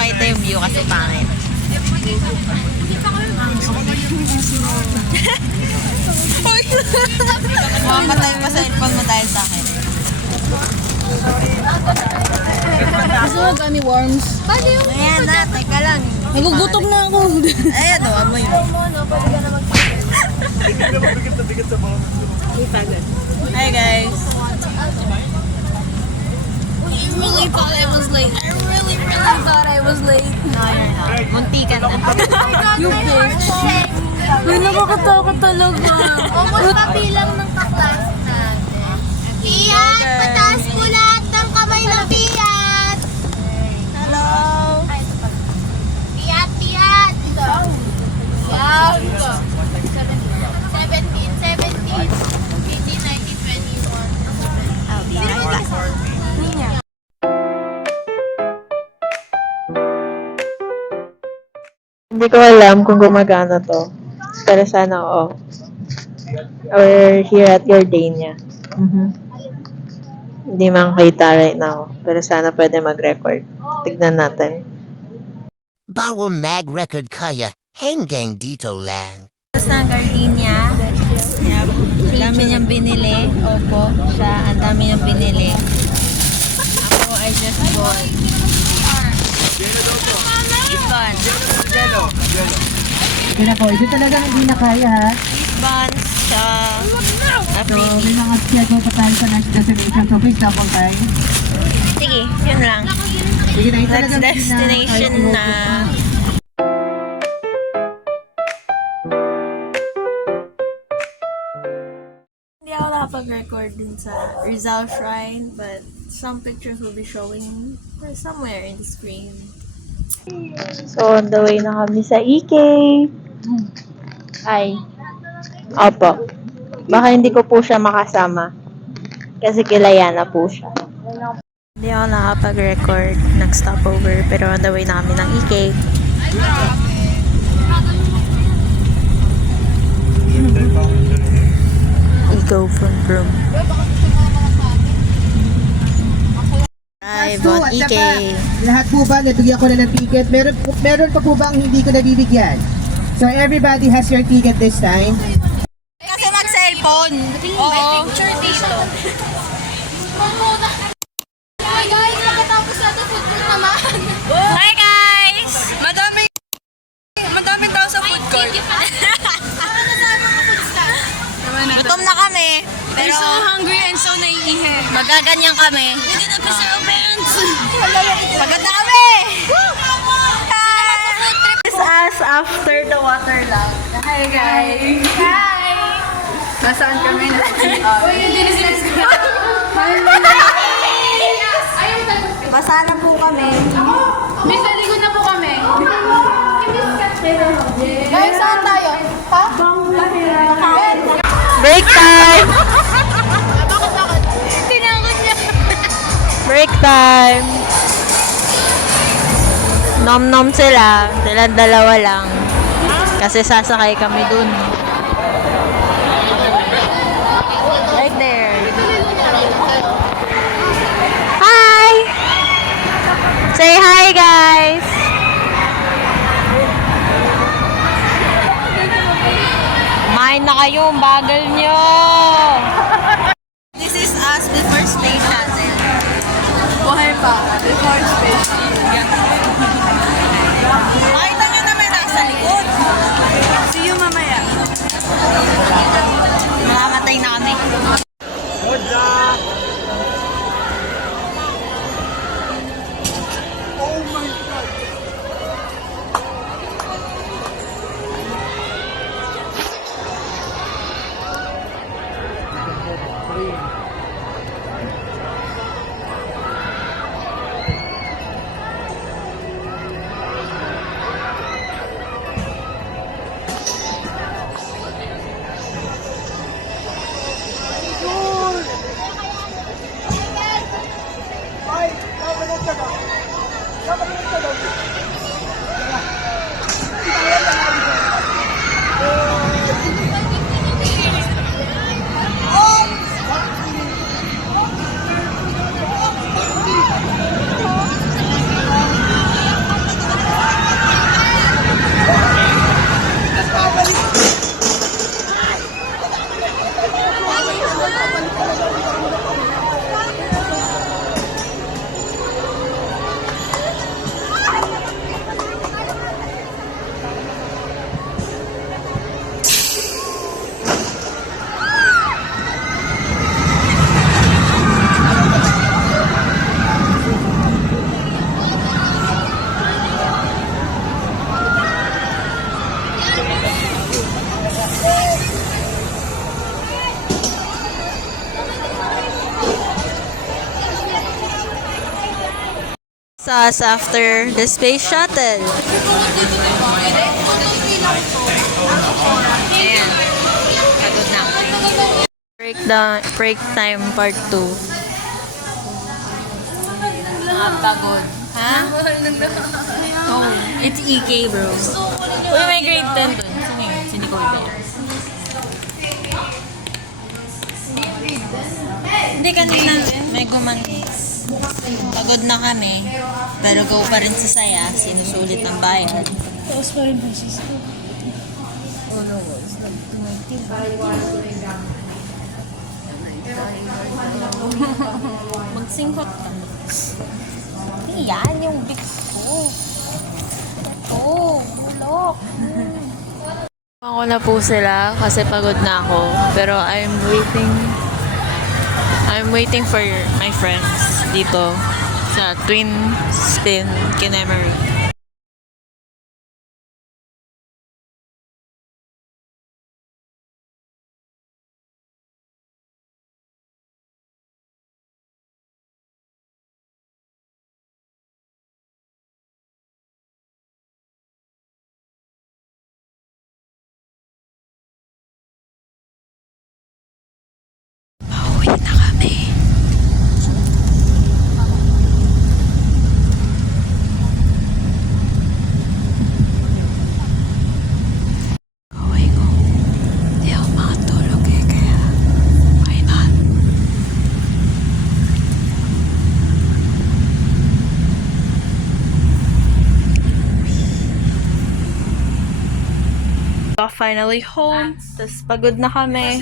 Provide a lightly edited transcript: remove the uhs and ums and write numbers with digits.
ipakita yung view kasi pangit. Mamamatay pa sa cellphone mo dahil sa akin. Gusto mo gummy worms? Ayan na, teka lang. Nagugutom na ako. Ayan o, amoy mo. Hi guys. I really thought I was late. I really thought I was late. No, you're not. Munti ka na. You bitch. Uy, nakakatakot talaga. Almost pabilang ng kaklas natin. Piyat! Pataas po lahat ng kamay ng piyat! Hello. Piyat! Piyat! Yan! 17, 17, 18, 19, 21. I'll be right back. Hindi ko alam kung gumagana to. Pero sana oo. Or here at Gardenia. Hindi makakita right now. Pero sana pwede mag-record. Tignan natin. Bawal mag-record kaya hanggang dito lang. Tapos ng gardenia. Yep. Ang dami niyang binili. Opo, siya. Ang dami niyang binili. Ako, I just bought. Buns. Kaya po, ito talaga hindi na kaya ha. Buns siya. A So, may freebie. mga schedule pa tayo sa next destination. So, please double time. Sige, yun lang. Sige na, ito Next talaga destination na. Hindi ako nakapag-record din sa Rizal Shrine, but some pictures will be showing somewhere in the screen. So, on the way na kami sa EK. Ay. Opo. Baka hindi ko po siya makasama. Kasi kilaya na po siya. Hindi ako nakapag-record, nag-stopover, pero on the way na kami ng EK. Ego from Broom. Drive on At EK. saka, lahat po ba, nabigyan ko na ng ticket? Meron pa po ba ang hindi ko nabibigyan? So, everybody has your ticket this time. Kasi mag-cellphone. Oo. Picture dito. Hi guys! Pagkatapos natin football naman. Hi guys! Madami daw sa food court. Gutom na kami. Pero So hungry and so naiihi. magaganyan kami. Hindi na pa sa pants. Pagod na kami! This is us after the water lang. Hi guys. Hi! Nasaan kami? Uy, hindi na sila Basa na po kami. Miss, naligo na po kami. Guys, saan tayo? Ha? Break time! Tinanggap niya. Break time! Nom-nom sila. Silang dalawa lang. Kasi sasakay kami dun. Right there. Hi! Say hi, guys! Kumain na kayo, ang bagal nyo! This is us before space shuttle. Buhay pa. Before station. Makita nyo naman nasa likod. See you mamaya. Mamamatay na kami. us after the space shuttle. Ayan. Pagod na. Break time part 2. Mga pagod. Ha? Oh, it's EK, bro. Uy, may grade 10 dun. Si Nicole ba yan? Hindi, kanina may gumanis. Pagod na kami. Pero go pa rin sa saya. Sinusulit ang bayan. Tapos pa rin ba siya? Oh no, it's not Magsinghot ka. Yan yung big ko. Ito, bulok. Ako na po sila kasi pagod na ako. Pero I'm waiting for my friends dito sa Twin Spin Kinemery. Pauwi na kami. Pauwi ko. Di ako makatulog eh, kaya why not? Finally home. Tapos pagod na kami.